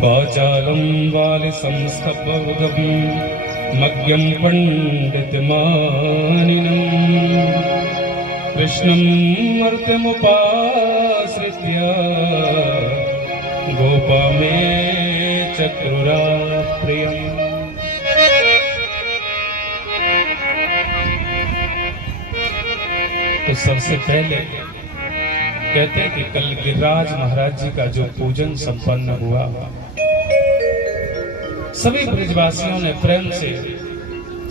वाचालं वालिसंस्तभवगं मग्यं पण्डितमानिनं कृष्णं मूर्तिमुपाश्रित्य गोपा मे चक्रुराप्रियम्। तो सबसे पहले कहते कि कल गिरिराज महाराज जी का जो पूजन संपन्न हुआ, सभी ब्रजवासियों ने प्रेम से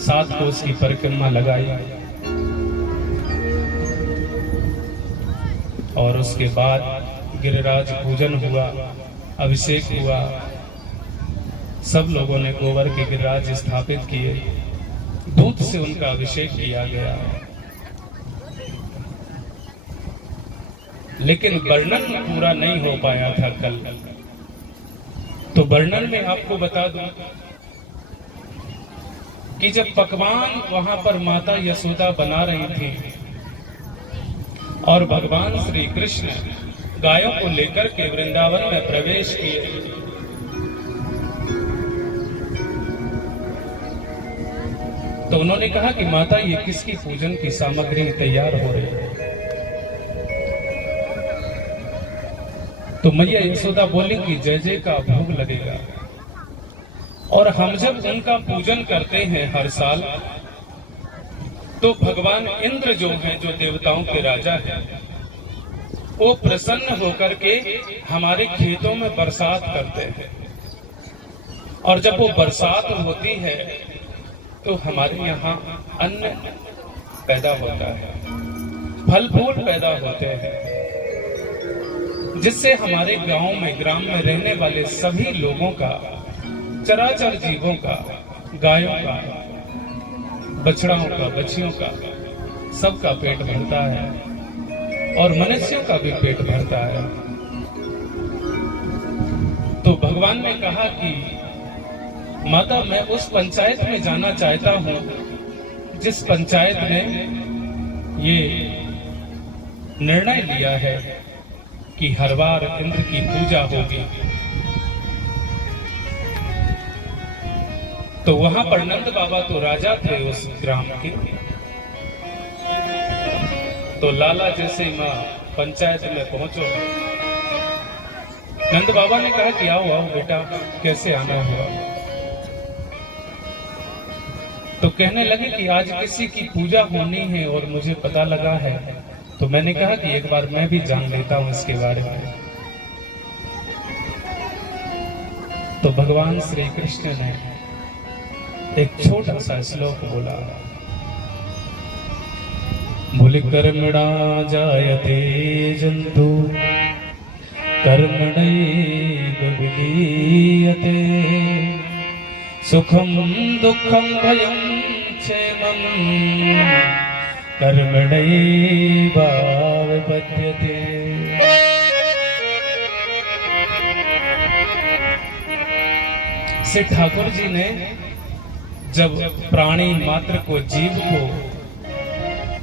7 कोस की परिक्रमा लगाई और उसके बाद गिरिराज पूजन हुआ, अभिषेक हुआ। सब लोगों ने गोबर के गिरिराज स्थापित किए, दूध से उनका अभिषेक किया गया। लेकिन वर्णन पूरा नहीं हो पाया था कल, तो वर्णन में आपको बता दूं कि जब पकवान वहां पर माता यशोदा बना रही थी और भगवान श्री कृष्ण गायों को लेकर के वृंदावन में प्रवेश किए, तो उन्होंने कहा कि माता ये किसकी पूजन की सामग्री तैयार हो रही है। तो मैया यशोदा बोली कि जय जय का भोग लगेगा, और हम जब उनका पूजन करते हैं हर साल, तो भगवान इंद्र जो हैं, जो देवताओं के राजा हैं, वो प्रसन्न होकर के हमारे खेतों में बरसात करते हैं। और जब वो बरसात होती है तो हमारे यहाँ अन्न पैदा होता है, फल फूल पैदा होते हैं, जिससे हमारे गांव में, ग्राम में रहने वाले सभी लोगों का, चराचर जीवों का, गायों का, बछड़ाओं का, बछियों का, सबका पेट भरता है और मनुष्यों का भी पेट भरता है। तो भगवान ने कहा कि माता, मैं उस पंचायत में जाना चाहता हूं जिस पंचायत ने ये निर्णय लिया है कि हर बार इंद्र की पूजा होगी। तो वहां पर नंद बाबा तो राजा थे उस ग्राम के। तो लाला जैसे मां पंचायत में पहुंचो, नंद बाबा ने कहा कि आओ आओ बेटा, कैसे आना हुआ। तो कहने लगे कि आज किसी की पूजा होनी है और मुझे पता लगा है। तो मैंने कहा कि एक बार मैं भी जान लेता हूं इसके बारे में। तो भगवान श्री कृष्ण ने एक छोटा सा श्लोक बोला, बोले कर्मणा जायते जंतु कर्मणैव विलीयते सुखम दुखम भयं क्षेमं कर्मणैवावपद्यते। श्री ठाकुर जी ने जब प्राणी मात्र को, जीव को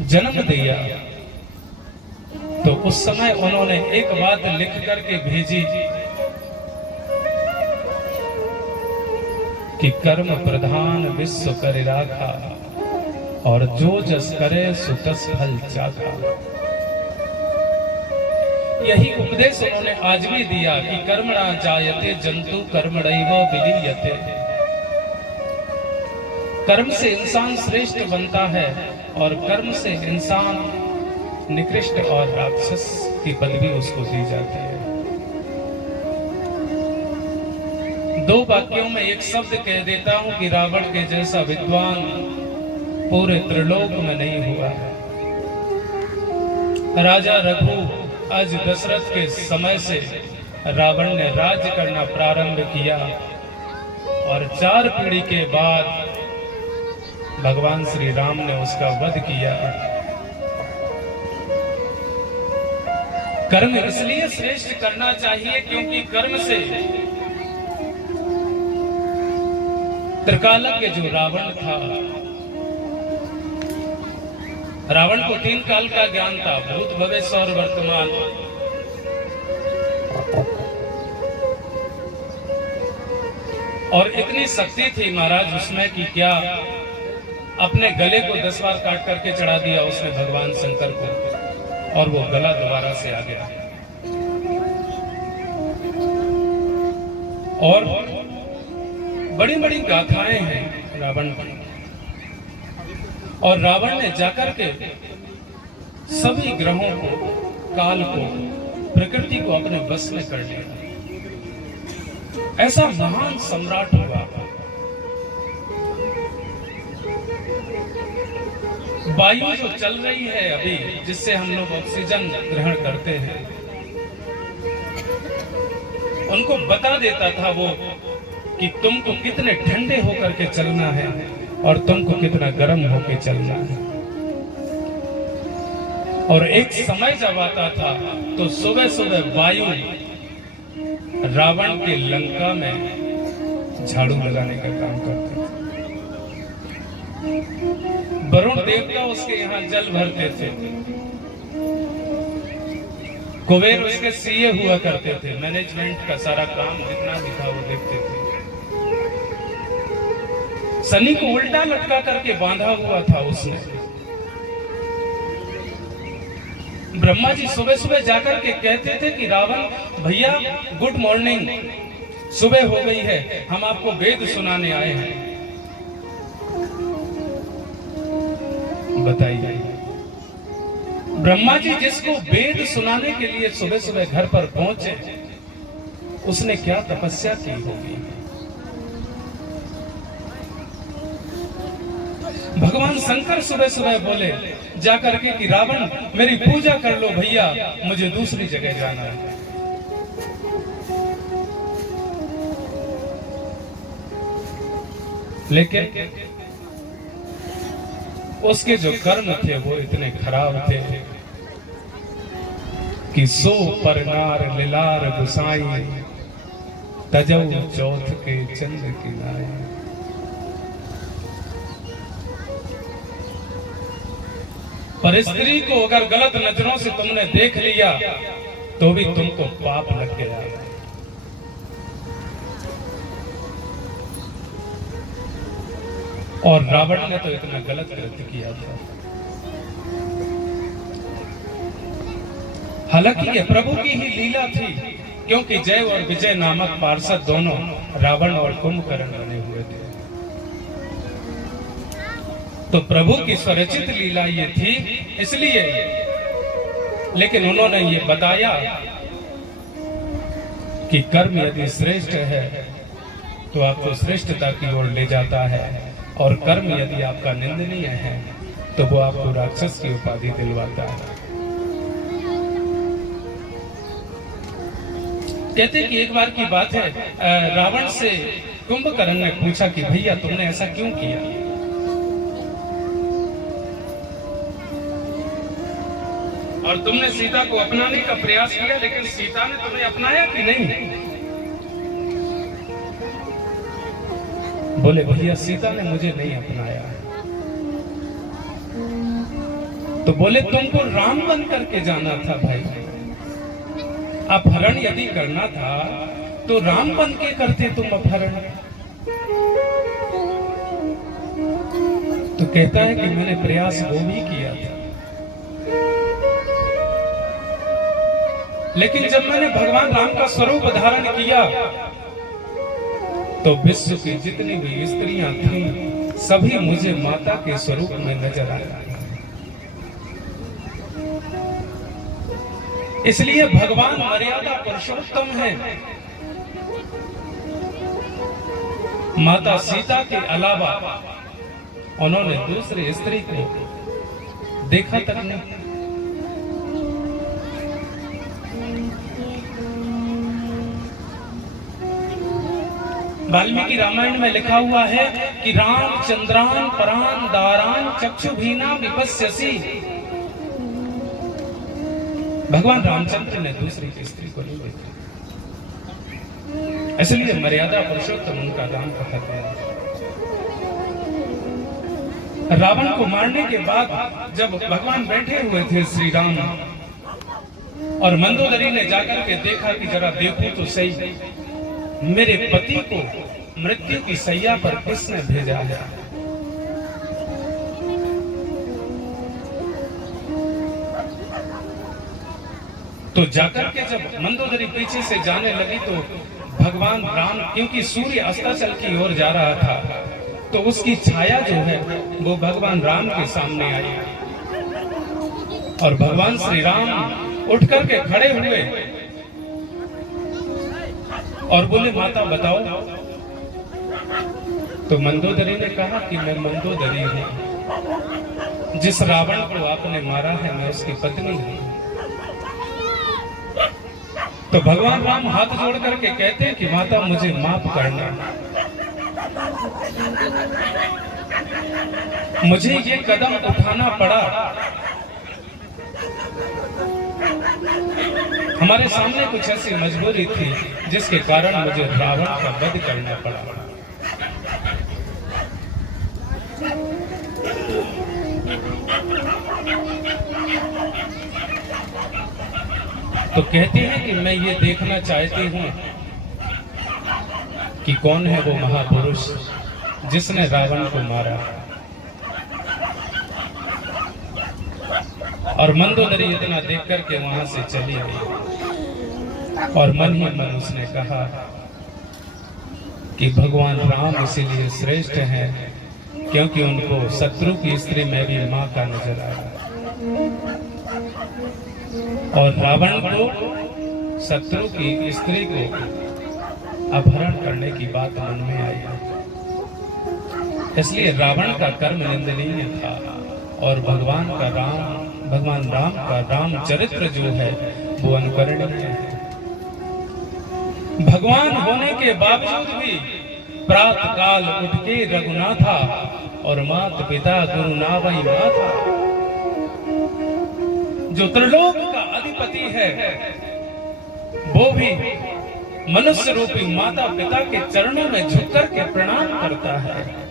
जन्म दिया, तो उस समय उन्होंने एक बात लिख करके भेजी कि कर्म प्रधान विश्व करे राखा, और जो जस करे सो तस फल चाखा। यही उपदेश उन्होंने आज भी दिया कि कर्मणा जायते जंतु कर्मणैव विलीयते। कर्म से इंसान श्रेष्ठ बनता है और कर्म से इंसान निकृष्ट और राक्षस की पदवी उसको दी जाती है। 2 वाक्यों में एक शब्द कह देता हूं कि रावण के जैसा विद्वान पूरे त्रिलोक में नहीं हुआ है। राजा रघु आज दशरथ के समय से रावण ने राज्य करना प्रारंभ किया, और 4 पीढ़ी के बाद भगवान श्री राम ने उसका वध किया। कर्म इसलिए श्रेष्ठ करना चाहिए क्योंकि कर्म से त्रिकालज्ञ जो रावण था, रावण को 3 काल का ज्ञान था, भूत भविष्य और वर्तमान। और इतनी शक्ति थी महाराज उसमें कि क्या अपने गले को 10 बार काट करके चढ़ा दिया उसने भगवान शंकर को, और वो गला दोबारा से आ गया। और बड़ी बड़ी गाथाएं हैं रावण की। और रावण ने जाकर के सभी ग्रहों को, काल को, प्रकृति को अपने बस में कर लिया। ऐसा महान सम्राट हुआ। वायु जो चल रही है अभी, जिससे हम लोग ऑक्सीजन ग्रहण करते हैं, उनको बता देता था वो कि तुमको कितने ठंडे होकर के चलना है और तुमको कितना गर्म होकर चलना है। और एक समय जब आता था तो सुबह सुबह वायु रावण के लंका में झाड़ू लगाने का काम करते थे। वरुण देवता उसके यहाँ जल भरते थे, कुबेर उसके सीए हुआ करते थे, मैनेजमेंट का सारा काम जितना भी था वो देखते थे। शनि को उल्टा लटका करके बांधा हुआ था उसने। ब्रह्मा जी सुबह सुबह जाकर के कहते थे कि रावण भैया गुड मॉर्निंग, सुबह हो गई है, हम आपको वेद सुनाने आए हैं। बताइए, ब्रह्मा जी जिसको वेद सुनाने के लिए सुबह सुबह घर पर पहुंचे, उसने क्या तपस्या की होगी। भगवान शंकर सुबह सुबह बोले जाकर के कि रावण मेरी पूजा कर लो भैया, मुझे दूसरी जगह जाना है। लेकिन उसके जो कर्म थे वो इतने खराब थे कि सो परनार लिलार गुसाई, तजऊ चौथ के चंद्र किनारे। पर स्त्री को अगर गलत नजरों से तुमने देख लिया तो भी तुमको पाप लग गया। और रावण ने तो इतना गलत कृत्य किया था। हालांकि ये प्रभु की ही लीला थी, क्योंकि जय और विजय नामक पार्षद दोनों रावण और कुंभकर्ण बने हुए थे। तो प्रभु की स्वरचित लीला ये थी, इसलिए। लेकिन उन्होंने ये बताया कि कर्म यदि श्रेष्ठ है तो आपको श्रेष्ठता की ओर ले जाता है, और कर्म यदि आपका निंदनीय है तो वो आपको राक्षस की उपाधि दिलवाता है। कहते कि एक बार की बात है, रावण से कुंभकर्ण ने पूछा कि भैया तुमने ऐसा क्यों किया। और तुमने सीता को अपनाने का प्रयास किया, लेकिन सीता ने तुम्हें अपनाया कि नहीं। बोले भैया सीता ने मुझे नहीं अपनाया। तो बोले तुमको राम बन करके जाना था भाई, अपहरण यदि करना था तो राम बन के करते तुम अपहरण। तो कहता है कि मैंने प्रयास वो भी किया था, लेकिन जब मैंने भगवान राम का स्वरूप धारण किया तो विश्व की जितनी भी स्त्रियां थीं सभी मुझे माता के स्वरूप में नजर आया। इसलिए भगवान मर्यादा पुरुषोत्तम है। माता सीता के अलावा उन्होंने दूसरी स्त्री को देखा तक नहीं। वाल्मीकि रामायण में लिखा हुआ है कि राम चंद्रान परान दारान चक्षुभीना विपस्यसि। भगवान रामचंद्र ने दूसरी स्त्री को नहीं देखा, इसलिए मर्यादा पुरुषोत्तम उनका नाम रखा गया। रावण को मारने के बाद जब भगवान बैठे हुए थे श्री राम, और मंदोदरी ने जाकर के देखा कि जरा देखो तो सही, मेरे पति को मृत्यु की सैया पर किसने भेजा है। तो जाकर के जब मंदोदरी पीछे से जाने लगी तो भगवान राम, क्योंकि सूर्य अस्ताचल की ओर जा रहा था, तो उसकी छाया जो है वो भगवान राम के सामने आई, और भगवान श्री राम उठ करके खड़े हुए और बोले, माता बताओ। तो मंदोदरी ने कहा कि मैं मंदोदरी हूं, जिस रावण को आपने मारा है मैं उसकी पत्नी हूं। तो भगवान राम हाथ जोड़ करके कहते हैं कि माता मुझे माफ करना, मुझे ये कदम उठाना पड़ा, हमारे सामने कुछ ऐसी मजबूरी थी जिसके कारण मुझे रावण का वध करना पड़ा। तो कहते हैं कि मैं ये देखना चाहती हूं कि कौन है वो महापुरुष जिसने रावण को मारा। और मंदोदरी इतना देख करके वहां से चली गई, और मन ही मन उसने कहा कि भगवान राम इसीलिए श्रेष्ठ हैं क्योंकि उनको शत्रु की स्त्री में भी मां का नजर आया, और रावण को शत्रु की स्त्री को अपहरण करने की बात मन में आई, इसलिए रावण का कर्म निंदनीय था, और भगवान राम का राम चरित्र जो है वो अनुकरणीय है। भगवान होने के बावजूद भी प्रातः काल उठ के रघुनाथा, और मात पिता गुरु नावई माता, जो त्रिलोक का अधिपति है वो भी मनुष्य रूपी माता पिता के चरणों में झुक कर के प्रणाम करता है।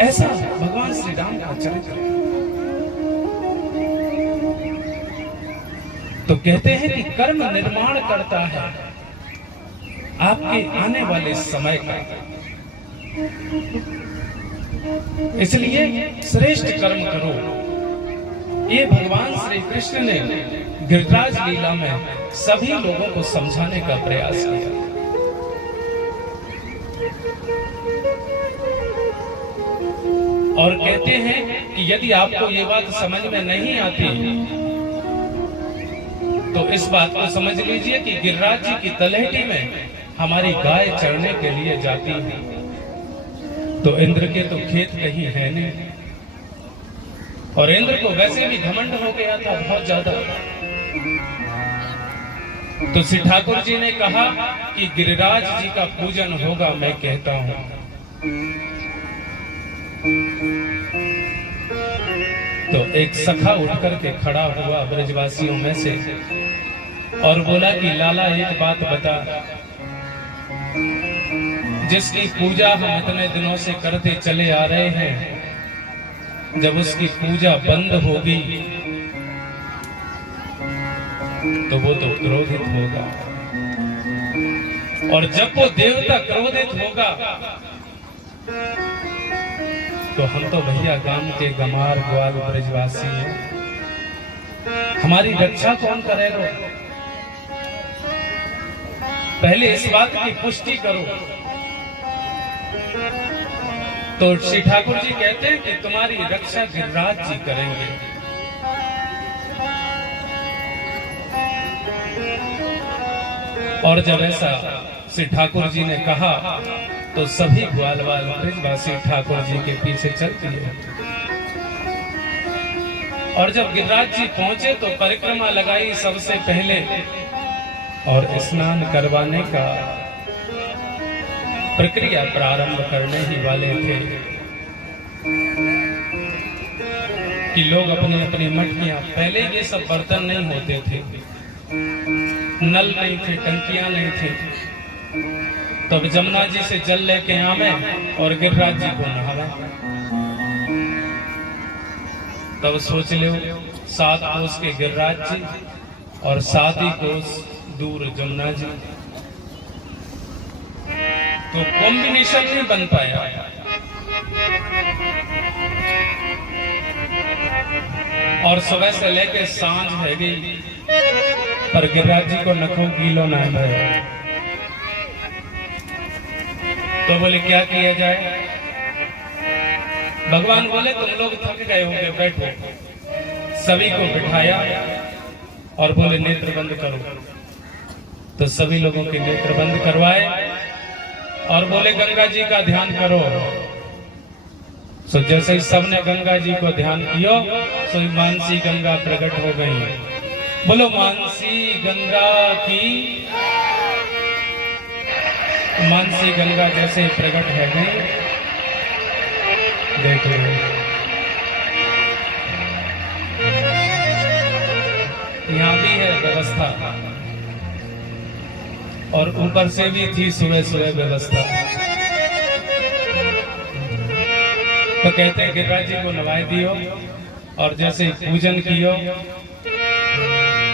ऐसा भगवान श्री राम का चरित्र है। तो कहते हैं कि कर्म निर्माण करता है आपके आने वाले समय का, इसलिए श्रेष्ठ कर्म करो। ये भगवान श्री कृष्ण ने गिरिराज लीला में सभी लोगों को समझाने का प्रयास किया। और कहते हैं कि यदि आपको ये बात समझ में नहीं आती तो इस बात को समझ लीजिए कि गिरिराज जी की तलहटी में हमारी गाय चरने के लिए जाती है, तो इंद्र के तो खेत कहीं है नहीं, और इंद्र को वैसे भी घमंड हो गया था बहुत ज्यादा। तो श्री ठाकुर जी ने कहा कि गिरिराज जी का पूजन होगा, मैं कहता हूं। तो एक सखा उठ करके खड़ा हुआ ब्रजवासियों में से और बोला कि लाला एक बात बता, जिसकी पूजा हम इतने दिनों से करते चले आ रहे हैं, जब उसकी पूजा बंद होगी तो वो तो क्रोधित होगा, और जब वो देवता क्रोधित होगा तो हम तो भैया गांव के गमार ग्वाल ब्रजवासी हैं, हमारी रक्षा कौन करेगा? पहले इस बात की पुष्टि करो। तो श्री ठाकुर जी कहते हैं कि तुम्हारी रक्षा गिरिराज जी करेंगे। और जब ऐसा श्री ठाकुर जी ने कहा तो सभी ग्वालवाल ब्रजवासी ठाकुर जी के पीछे चल दिए। और जब गिरिराज जी पहुंचे तो परिक्रमा लगाई सबसे पहले, और स्नान करवाने का प्रक्रिया प्रारंभ करने ही वाले थे कि लोग अपनी अपनी मटकियां, पहले ये सब बर्तन नहीं होते थे, नल नहीं थे, टंकियां नहीं थी, तब जमुना जी से जल लेके आवे और गिरिराज जी को नहावे। तब सोच लो 7 कोस के गिरिराज जी और 7 ही कोस दूर जमुना जी, तो कॉम्बिनेशन नहीं बन पाया। और सुबह से लेके सांझ है गई पर गिरिराज जी को नखो गीलो ना है। तो बोले क्या किया जाए? भगवान बोले तुम लोग थक गए होंगे, बैठो। सभी को बिठाया और बोले नेत्र बंद करो। तो सभी लोगों के नेत्र बंद करवाए और बोले गंगा जी का ध्यान करो। सो जैसे ही सबने गंगा जी को ध्यान किया सो मानसी गंगा प्रकट हो गई। बोलो मानसी गंगा की। मानसी गंगा जैसे प्रकट है गई, देख लो यहाँ भी है व्यवस्था और ऊपर से भी थी सुबह सुबह व्यवस्था। तो कहते गिरिराज जी को नवाई दियो और जैसे पूजन कियो